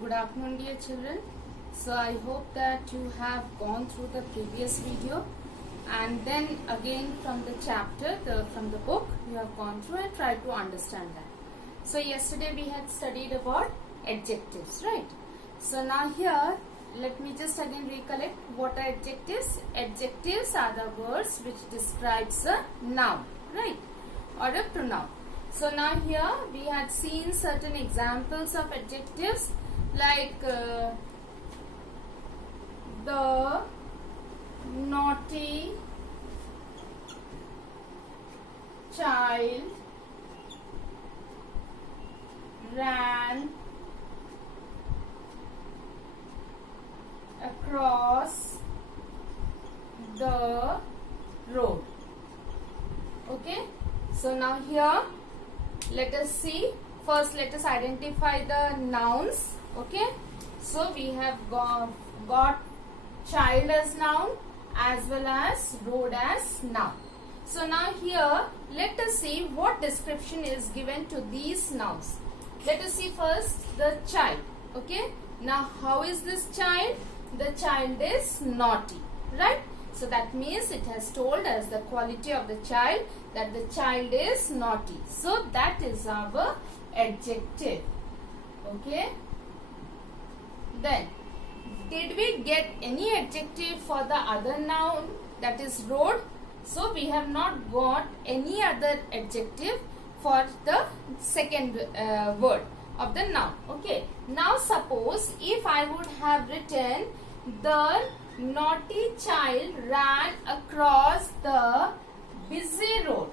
Good afternoon, dear children. So I hope that you have gone through the previous video and then again from the chapter, from the book, you have gone through and tried to understand that. So yesterday we had studied about adjectives, right? So now here, let me just again recollect what are adjectives. Adjectives are the words which describes a noun, right? Or a pronoun. So now here we had seen certain examples of adjectives like the naughty child ran across the road. Okay, so now here let us see. First let us identify the nouns. Okay, so we have got child as noun as well as road as noun. So now here let us see what description is given to these nouns. Let us see first the child. Okay, now how is this child? The child is naughty, right? So that means it has told us the quality of the child, that the child is naughty. So that is our adjective. Okay. Then, did we get any adjective for the other noun, that is road? So we have not got any other adjective for the second word of the noun. Okay. Now suppose if I would have written the naughty child ran across the busy road.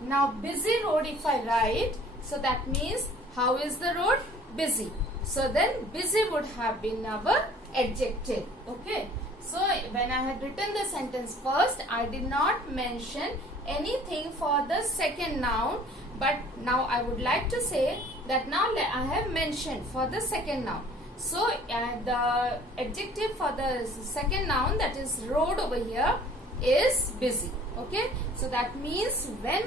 Now busy road if I write, so that means how is the road? Busy. So then busy would have been our adjective. Okay. So when I had written the sentence first, I did not mention anything for the second noun. But now I would like to say that now I have mentioned for the second noun. So the adjective for the second noun, that is road over here, is busy. Okay. So that means when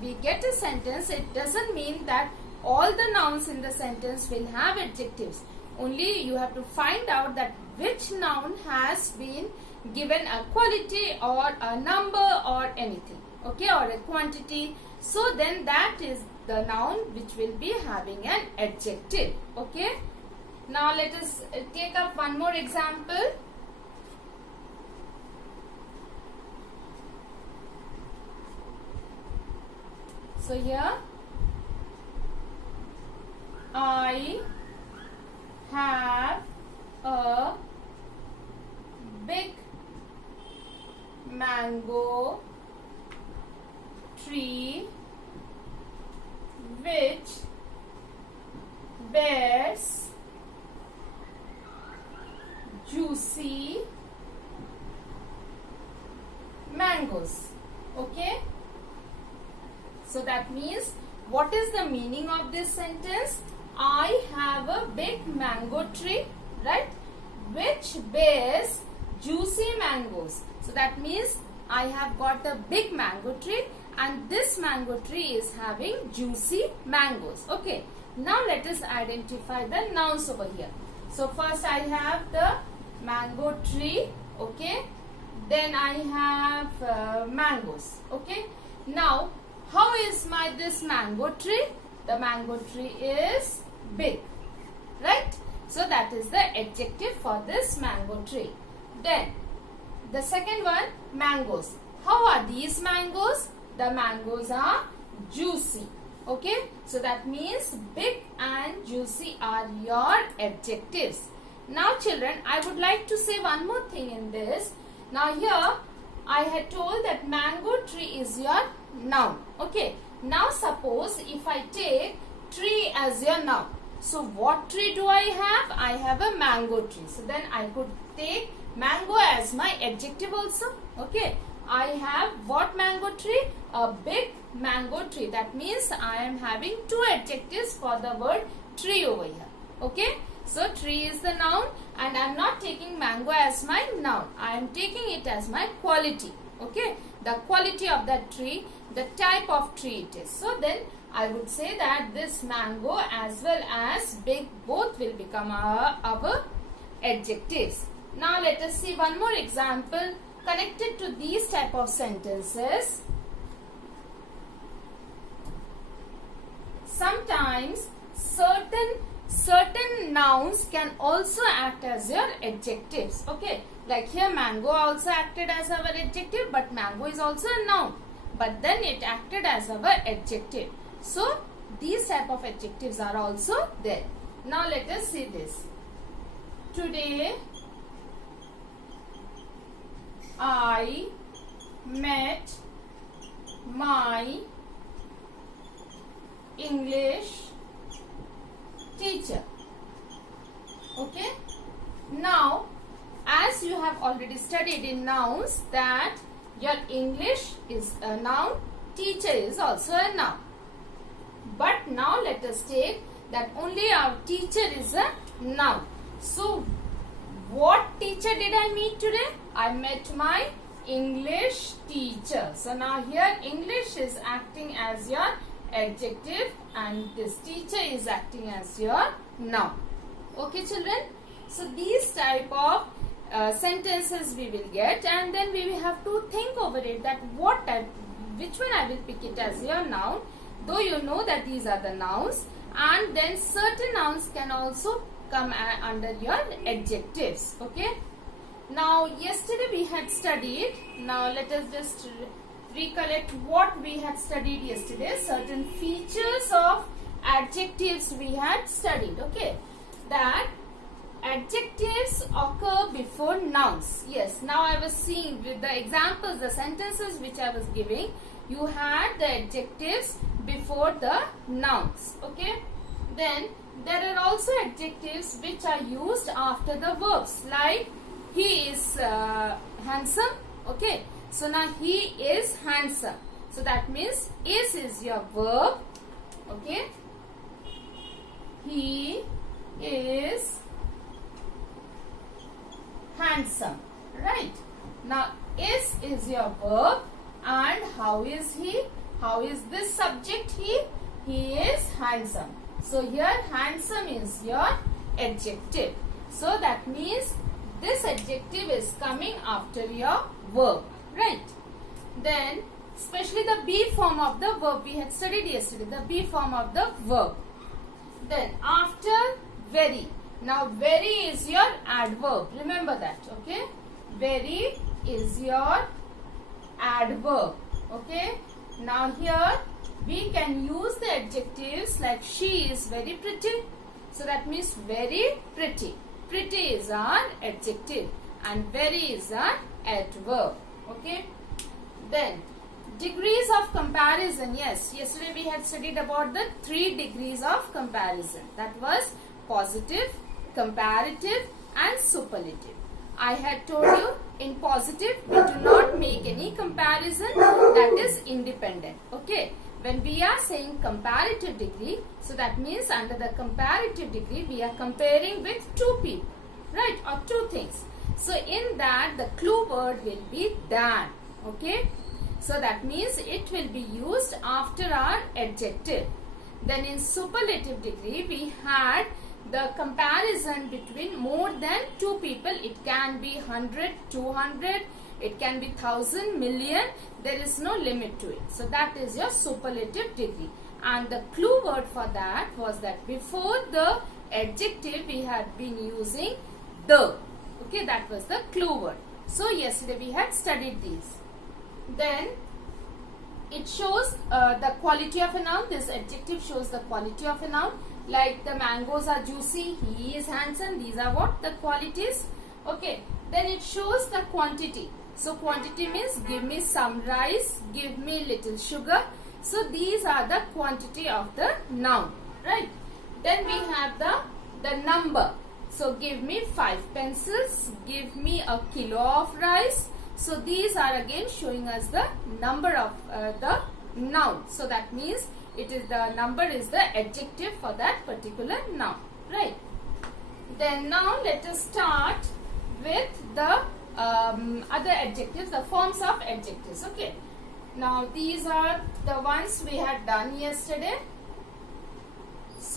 we get a sentence, it doesn't mean that all the nouns in the sentence will have adjectives. Only you have to find out that which noun has been given a quality or a number or anything. Okay, or a quantity. So then that is the noun which will be having an adjective. Okay. Now let us take up one more example. So here, I have a big mango tree which bears juicy mangoes. Okay. So that means, what is the meaning of this sentence? I have a big mango tree, right, which bears juicy mangoes. So that means I have got a big mango tree and this mango tree is having juicy mangoes. Okay. Now let us identify the nouns over here. So first I have the mango tree. Okay. Then I have mangoes. Okay. Now how is this mango tree? The mango tree is big, right? So that is the adjective for this mango tree. Then the second one, mangoes. How are these mangoes? The mangoes are juicy. Okay, so that means big and juicy are your adjectives. Now children, I would like to say one more thing in this. Now here I had told that mango tree is your noun. Okay, now suppose if I take tree as your noun. So what tree do I have? I have a mango tree. So then I could take mango as my adjective also. Okay, I have what mango tree? A big mango tree. That means I am having two adjectives for the word tree over here. Okay, so tree is the noun and I am not taking mango as my noun. I am taking it as my quality. Okay, the quality of that tree, the type of tree it is. So then I would say that this mango as well as big both will become our adjectives. Now let us see one more example connected to these type of sentences. Sometimes certain nouns can also act as your adjectives. Okay, like here mango also acted as our adjective, but mango is also a noun, but then it acted as our adjective. So these type of adjectives are also there. Now let us see this. Today I met my English teacher. Okay. Now, as you have already studied in nouns that your English is a noun, teacher is also a noun. But now let us take that only our teacher is a noun. So, what teacher did I meet today? I met my English teacher. So, now here English is acting as your adjective and this teacher is acting as your noun. Okay children, so these type of sentences we will get, and then we will have to think over it that what type, which one I will pick it as your noun, though you know that these are the nouns, and then certain nouns can also come under your adjectives. Okay, now yesterday we had studied, now let us just recollect what we had studied yesterday. Certain features of adjectives we had studied. Okay, that adjectives occur before nouns. Yes, now I was seeing with the examples, the sentences which I was giving, you had the adjectives before the nouns. Okay, then there are also adjectives which are used after the verbs, like he is handsome. Okay, so now he is handsome. So that means is your verb. Okay, he is handsome. Right. Now is your verb, and how is he? How is this subject he? He is handsome. So here handsome is your adjective. So that means this adjective is coming after your verb. Right. Then especially the be form of the verb we had studied yesterday. The be form of the verb. Then after very. Now very is your adverb. Remember that. Okay. Very is your adverb. Okay. Now here we can use the adjectives like she is very pretty. So that means very pretty. Pretty is our adjective and very is our adverb. Okay. Then degrees of comparison. Yes, yesterday we had studied about the 3 degrees of comparison. That was positive, comparative and superlative. I had told you in positive we do not make any comparison, that is independent. Okay. When we are saying comparative degree, so that means under the comparative degree we are comparing with 2 people, right, or 2 things. So in that the clue word will be than. Okay. So that means it will be used after our adjective. Then in superlative degree we had the comparison between more than 2 people. It can be 100, 200, it can be 1000, million. There is no limit to it. So that is your superlative degree. And the clue word for that was that before the adjective we had been using the. Okay, that was the clue word. So yesterday we had studied these. Then it shows the quality of a noun. This adjective shows the quality of a noun. Like the mangoes are juicy, he is handsome. These are what? The qualities. Okay. Then it shows the quantity. So quantity means give me some rice, give me little sugar. So these are the quantity of the noun. Right. Then we have the number. So give me 5 pencils, give me a kilo of rice. So these are again showing us the number of the noun. So that means it is the number is the adjective for that particular noun. Right. Then now let us start with the other adjectives, the forms of adjectives. Okay. Now these are the ones we had done yesterday.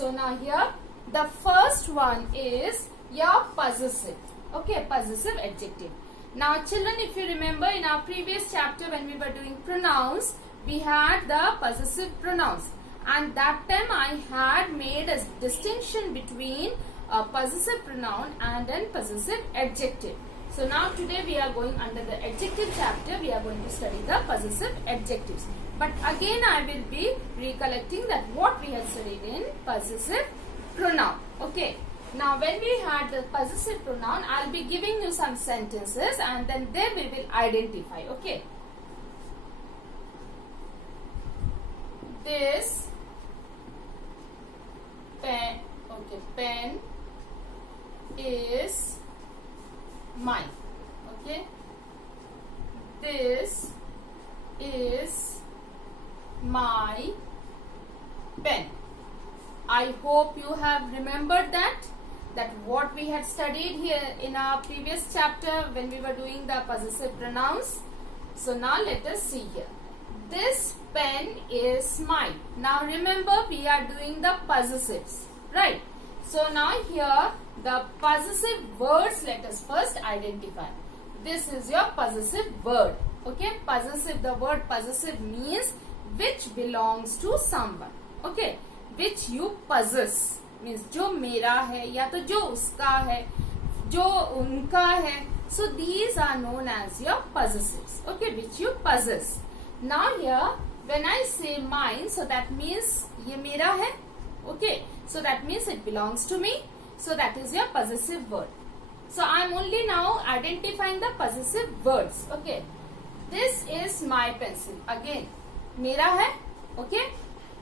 So now here the first one is your possessive. Okay, possessive adjective. Now children, if you remember in our previous chapter when we were doing pronouns, we had the possessive pronouns, and that time I had made a distinction between a possessive pronoun and a possessive adjective. So now today we are going under the adjective chapter, we are going to study the possessive adjectives. But again I will be recollecting that what we have studied in possessive pronoun. Okay. Now when we had the possessive pronoun, I will be giving you some sentences and then there we will identify. Okay. This pen, okay, pen is mine. Okay. This is my pen. I hope you have remembered that what we had studied here in our previous chapter when we were doing the possessive pronouns. So now let us see here. This pen is mine. Now remember we are doing the possessives, right? So now here the possessive words let us first identify. This is your possessive word. Okay, possessive, the word possessive means which belongs to someone. Okay, which you possess means जो मेरा है या तो जो उसका है, जो उनका है. So these are known as your possessives. Okay, which you possess. Now here when I say mine, so that means ये मेरा है. Okay, so that means it belongs to me. So that is your possessive word. So I am only now identifying the possessive words. Okay, this is my pencil. Again, मेरा है. Okay.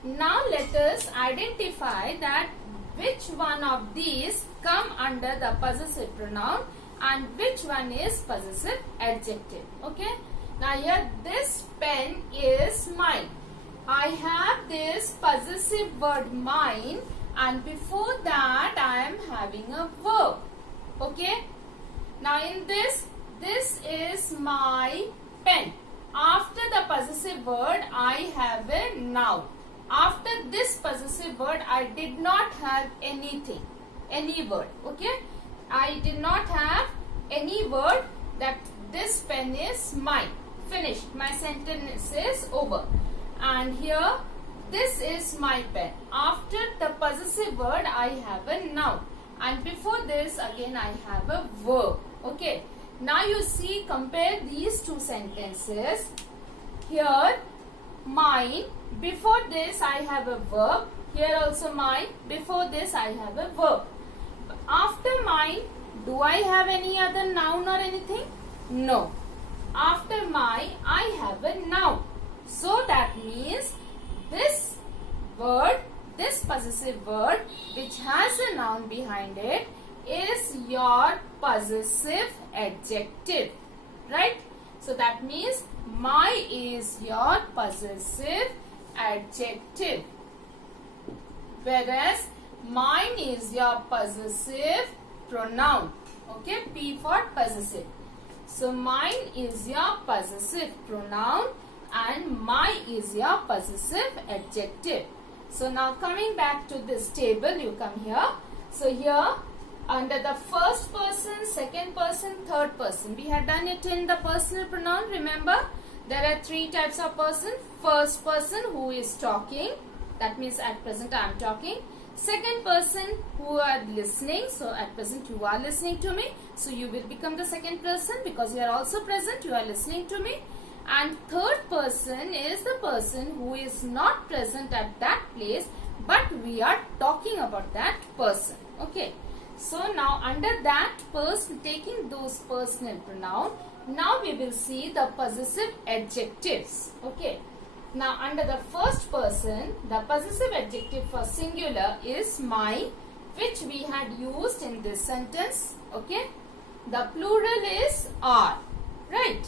Now let us identify that which one of these come under the possessive pronoun and which one is possessive adjective. Okay. Now here this pen is mine. I have this possessive word mine and before that I am having a verb. Okay. Now in this is my pen. After the possessive word I have a noun. After this possessive word, I did not have anything, any word. Okay, I did not have any word that this pen is mine. Finished. My sentence is over. And here, this is my pen. After the possessive word, I have a noun. And before this, again, I have a verb. Okay. Now you see, compare these two sentences. Here, mine. Before this I have a verb. Here also mine. Before this I have a verb. After mine, do I have any other noun or anything? No. After my, I have a noun. So that means this word, this possessive word which has a noun behind it is your possessive adjective. Right? So that means my is your possessive adjective, whereas mine is your possessive pronoun. Okay, P for possessive. So mine is your possessive pronoun and my is your possessive adjective. So now coming back to this table, you come here. So here under the first person, second person, third person, we had done it in the personal pronoun. Remember, there are three types of person. First person who is talking, that means at present I am talking. Second person who are listening, so at present you are listening to me, so you will become the second person because you are also present, you are listening to me. And third person is the person who is not present at that place, but we are talking about that person. Okay. So now under that person, taking those personal pronoun, now we will see the possessive adjectives. Okay. Now under the first person, the possessive adjective for singular is my, which we had used in this sentence. Okay. The plural is our. Right.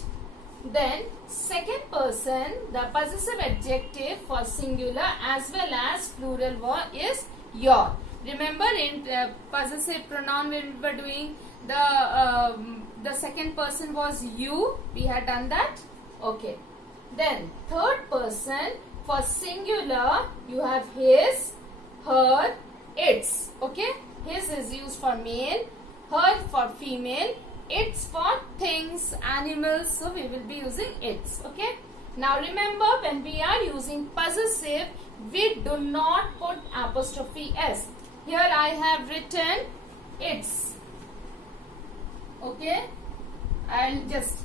Then second person, the possessive adjective for singular as well as plural is your. Remember in possessive pronoun when we were doing the second person was you. We had done that. Okay. Then third person for singular you have his, her, its. Okay, his is used for male, her for female, its for things, animals, so we will be using its. Okay, now remember, when we are using possessive, we do not put apostrophe s. Here I have written its. Okay, I'll just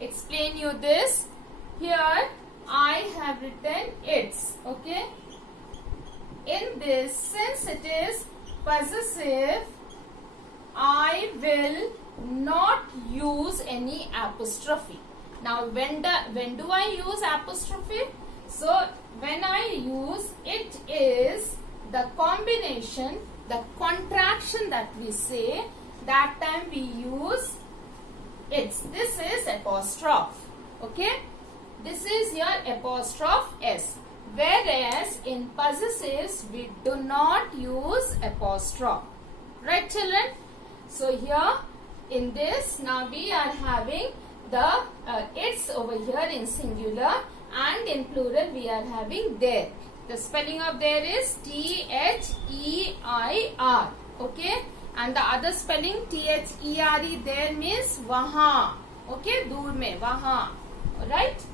explain you this. Here I have written its. Okay, in this, since it is possessive, I will not use any apostrophe. Now when do I use apostrophe? So when I use, it is the combination, the contraction that we say, that time we use its. This is apostrophe. Okay, this is your apostrophe s. Whereas in possessives we do not use apostrophe. Right, children? So here in this, now we are having the its over here in singular, and in plural we are having there. The spelling of there is T-H-E-I-R. Okay, and the other spelling T-H-E-R-E there means wahan. Okay, dur mein, wahan. Alright?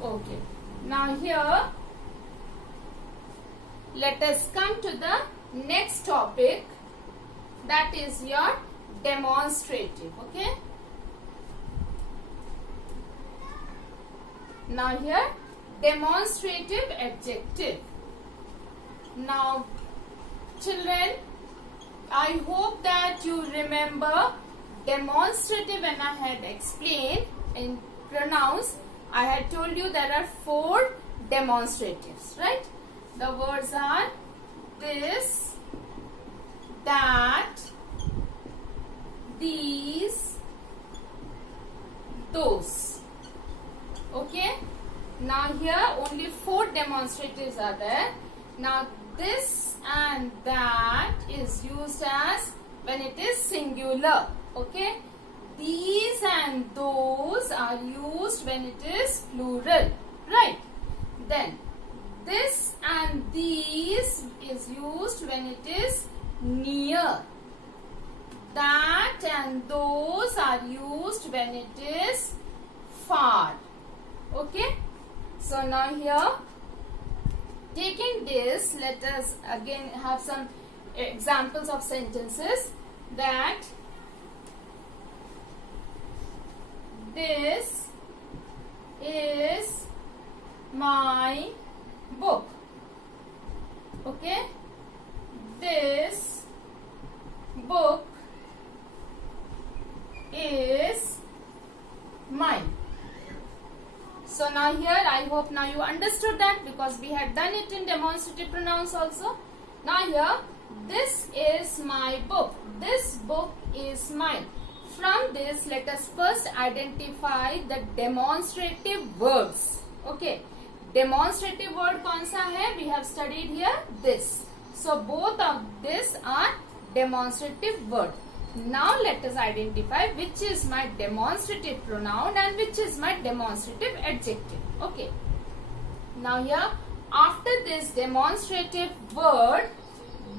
Okay. Now here, let us come to the next topic, that is your demonstrative. Okay. Now here, demonstrative adjective. Now children, I hope that you remember demonstrative. When I had explained in pronouns, I had told you there are 4 demonstratives, right? The words are this, that, these, those. Okay. Now here only 4 demonstratives are there. Now this and that is used as when it is singular. Okay. These and those are used when it is plural. Right. Then this and these is used when it is near. That and those are used when it is far. Okay. So now here, taking this, let us again have some examples of sentences. That this is my book. Okay. This book is mine. So now here, I hope now you understood that, because we had done it in demonstrative pronouns also. Now here, this is my book. This book is mine. From this, let us first identify the demonstrative words. Okay. Demonstrative word kaun sa hai? We have studied here this. So both of this are demonstrative word. Now let us identify which is my demonstrative pronoun and which is my demonstrative adjective. Okay. Now here, after this demonstrative word,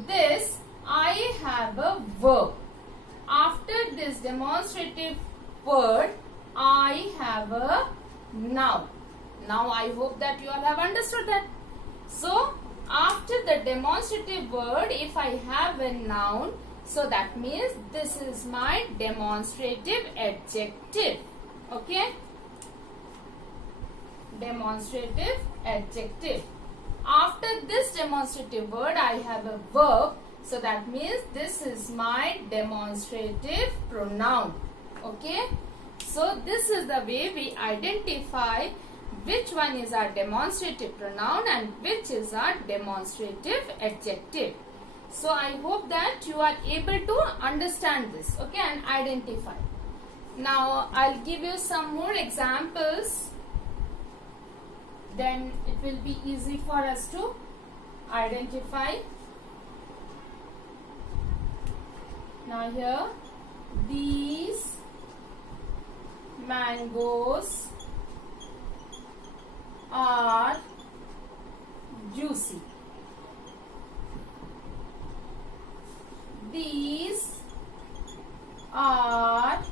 this, I have a verb. After this demonstrative word, I have a noun. Now I hope that you all have understood that. So after the demonstrative word, if I have a noun, so that means this is my demonstrative adjective. Okay. Demonstrative adjective. After this demonstrative word, I have a verb. So that means this is my demonstrative pronoun. Okay. So this is the way we identify which one is our demonstrative pronoun and which is our demonstrative adjective. So I hope that you are able to understand this, okay, and identify. Now I'll give you some more examples. Then it will be easy for us to identify. Now here, these mangoes are juicy. these are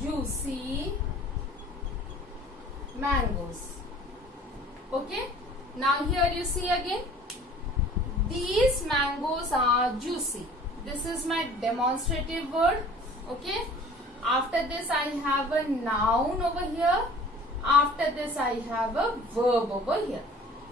juicy mangoes. Okay, now here you see again, these mangoes are juicy. This is my demonstrative word. Okay, after this I have a noun over here. After this I have a verb over here.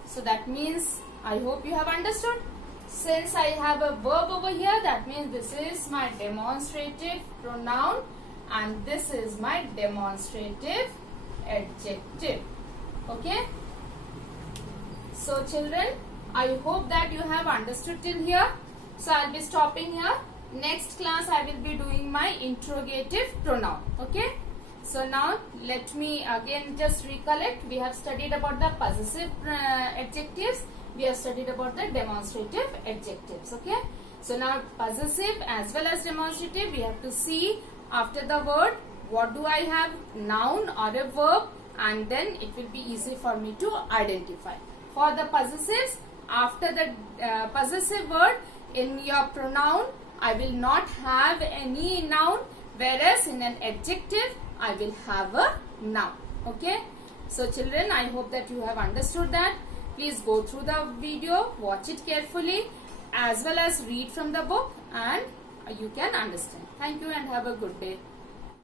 So that means, I hope you have understood. Since I have a verb over here, that means this is my demonstrative pronoun and this is my demonstrative adjective. Okay. So children, I hope that you have understood till here. So I'll be stopping here. Next class I will be doing my interrogative pronoun. Okay. So now let me again just recollect. We have studied about the possessive adjectives. We have studied about the demonstrative adjectives. Okay. So now possessive as well as demonstrative, we have to see after the word what do I have, noun or a verb, and then it will be easy for me to identify. For the possessives, after the possessive word in your pronoun, I will not have any noun, whereas in an adjective I will have a noun. Okay. So children, I hope that you have understood that. Please go through the video, watch it carefully, as well as read from the book, and you can understand. Thank you and have a good day.